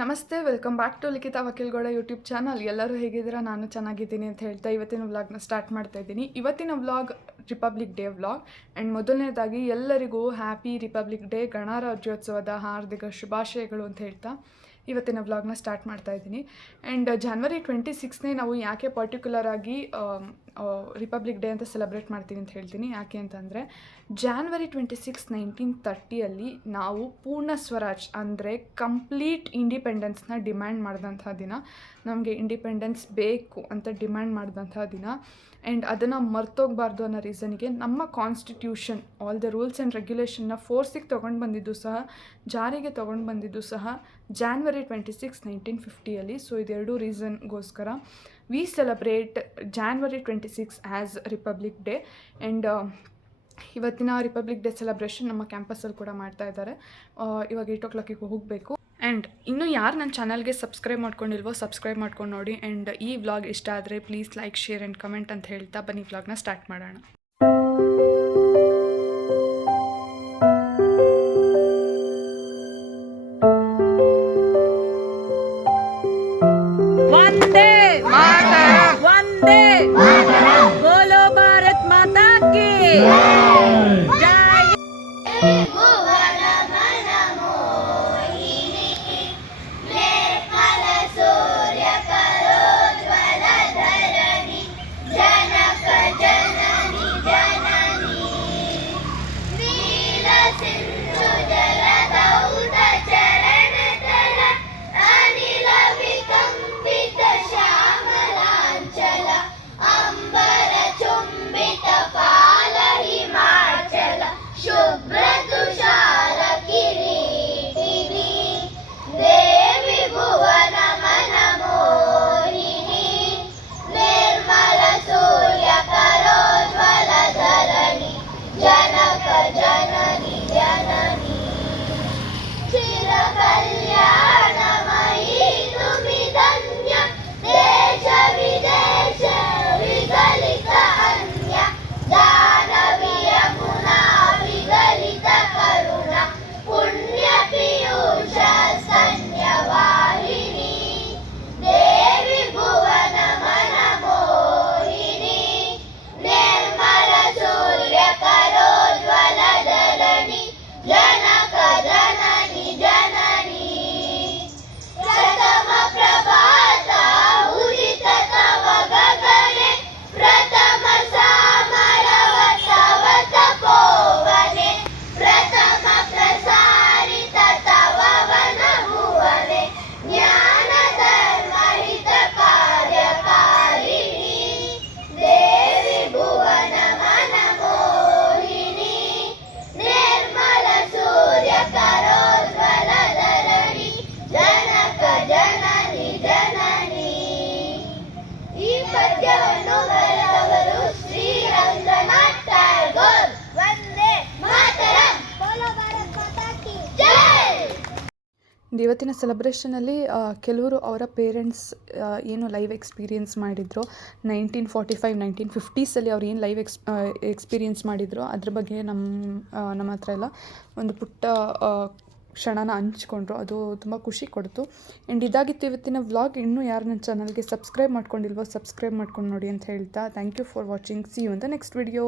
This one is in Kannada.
ನಮಸ್ತೆ, ವೆಲ್ಕಮ್ ಬ್ಯಾಕ್ ಟು ಲಿಖಿತ ವಕೀಲ್ಗೌಡ ಯೂಟ್ಯೂಬ್ ಚಾನಲ್. ಎಲ್ಲರೂ ಹೇಗಿದ್ದೀರಾ? ನಾನು ಚೆನ್ನಾಗಿದ್ದೀನಿ ಅಂತ ಹೇಳ್ತಾ ಇವತ್ತಿನ ವ್ಲಾಗ್ನ ಸ್ಟಾರ್ಟ್ ಮಾಡ್ತಾ ಇದ್ದೀನಿ. ಇವತ್ತಿನ vlog republic day vlog. And ಮೊದಲನೇದಾಗಿ ಎಲ್ಲರಿಗೂ ಹ್ಯಾಪಿ ರಿಪಬ್ಲಿಕ್ ಡೇ, ಗಣರಾಜ್ಯೋತ್ಸವದ ಹಾರ್ದಿಕ ಶುಭಾಶಯಗಳು ಅಂತ ಹೇಳ್ತಾ. ಇವತ್ತಿನ ವ್ಲಾಗ್ನ ಸ್ಟಾರ್ಟ್ ಮಾಡ್ತಾ ಇದ್ದೀನಿ. ಆ್ಯಂಡ್ ಜಾನ್ವರಿ ಟ್ವೆಂಟಿ ಸಿಕ್ಸ್ನೇ ನಾವು ಯಾಕೆ ಪರ್ಟಿಕ್ಯುಲರ್ ಆಗಿ ರಿಪಬ್ಲಿಕ್ ಡೇ ಅಂತ ಸೆಲೆಬ್ರೇಟ್ ಮಾಡ್ತೀನಿ ಅಂತ ಹೇಳ್ತೀನಿ. ಯಾಕೆ ಅಂತಂದರೆ ಜಾನ್ವರಿ ಟ್ವೆಂಟಿ ಸಿಕ್ಸ್ ನೈನ್ಟೀನ್ ತರ್ಟಿಯಲ್ಲಿ ನಾವು ಪೂರ್ಣ ಸ್ವರಾಜ್ ಅಂದರೆ ಕಂಪ್ಲೀಟ್ ಇಂಡಿಪೆಂಡೆನ್ಸ್ನ ಡಿಮ್ಯಾಂಡ್ ಮಾಡಿದಂಥ ದಿನ. ನಮಗೆ ಇಂಡಿಪೆಂಡೆನ್ಸ್ ಬೇಕು ಅಂತ ಡಿಮ್ಯಾಂಡ್ ಮಾಡಿದಂಥ ದಿನ. ಆ್ಯಂಡ್ ಅದನ್ನು ಮರ್ತೋಗಬಾರ್ದು ಅನ್ನೋ ರೀಸನಿಗೆ ನಮ್ಮ constitution all the rules and ರೆಗ್ಯುಲೇಷನ್ನ ಫೋರ್ಸಿಗೆ ತೊಗೊಂಡು ಬಂದಿದ್ದು ಸಹ, ಜಾರಿಗೆ ತೊಗೊಂಡು ಬಂದಿದ್ದು ಸಹ ಜಾನ್ವರಿ ಟ್ವೆಂಟಿ ಸಿಕ್ಸ್ ನೈನ್ಟೀನ್ ಫಿಫ್ಟಿಯಲ್ಲಿ ಸೊ ಇದೆರಡೂ ರೀಸನ್ಗೋಸ್ಕರ we celebrate January twenty six as republic day and ಇವತ್ತಿನ ರಿಪಬ್ಲಿಕ್ ಡೇ ಸೆಲೆಬ್ರೇಷನ್ ನಮ್ಮ ಕ್ಯಾಂಪಸಲ್ಲಿ ಕೂಡ ಮಾಡ್ತಾ ಇದ್ದಾರೆ. ಇವಾಗ ಏಟ್ ಓ ಕ್ಲಾಕಿಗೆ ಹೋಗಬೇಕು. ಆ್ಯಂಡ್ ಇನ್ನೂ ಯಾರು ನನ್ನ ಚಾನಲ್ಗೆ ಸಬ್ಸ್ಕ್ರೈಬ್ ಮಾಡ್ಕೊಂಡಿಲ್ವೋ ಸಬ್ಸ್ಕ್ರೈಬ್ ಮಾಡ್ಕೊಂಡು ನೋಡಿ. ಆ್ಯಂಡ್ ಈ ವ್ಲಾಗ್ ಇಷ್ಟ ಆದರೆ please like share and comment ಅಂತ ಹೇಳ್ತಾ ಬನ್ನಿ. ವ್ಲಾಗ್ನ ಸ್ಟಾರ್ಟ್ ಮಾಡೋಣ. Duterte! Bolo Bharat Mata Ki! ಇವತ್ತಿನ ಸೆಲೆಬ್ರೇಷನಲ್ಲಿ ಕೆಲವರು ಅವರ ಪೇರೆಂಟ್ಸ್ ಏನು ಲೈವ್ ಎಕ್ಸ್ಪೀರಿಯನ್ಸ್ ಮಾಡಿದ್ರು. ನೈನ್ಟೀನ್ ಫಾರ್ಟಿ ಫೈವ್ ನೈನ್ಟೀನ್ ಫಿಫ್ಟೀಸಲ್ಲಿ ಅವ್ರು ಏನು ಲೈವ್ ಎಕ್ಸ್ ಎಕ್ಸ್ಪೀರಿಯೆನ್ಸ್ ಮಾಡಿದ್ರು, ಅದ್ರ ಬಗ್ಗೆ ನಮ್ಮ ನಮ್ಮ ಹತ್ರ ಎಲ್ಲ ಒಂದು ಪುಟ್ಟ ಕ್ಷಣನ ಹಂಚ್ಕೊಂಡ್ರು. ಅದು ತುಂಬ ಖುಷಿ ಕೊಡ್ತು. ಆ್ಯಂಡ್ ಇದಾಗಿತ್ತು ಇವತ್ತಿನ ವ್ಲಾಗ್ ಇನ್ನೂ ಯಾರು ನನ್ನ ಚಾನಲ್ಗೆ ಸಬ್ಸ್ಕ್ರೈಬ್ ಮಾಡ್ಕೊಂಡಿಲ್ವೋ ಸಬ್ಸ್ಕ್ರೈಬ್ ಮಾಡ್ಕೊಂಡು ನೋಡಿ ಅಂತ ಹೇಳ್ತಾ. Thank you for watching see you ಅಂತ ನೆಕ್ಸ್ಟ್ ವಿಡಿಯೋ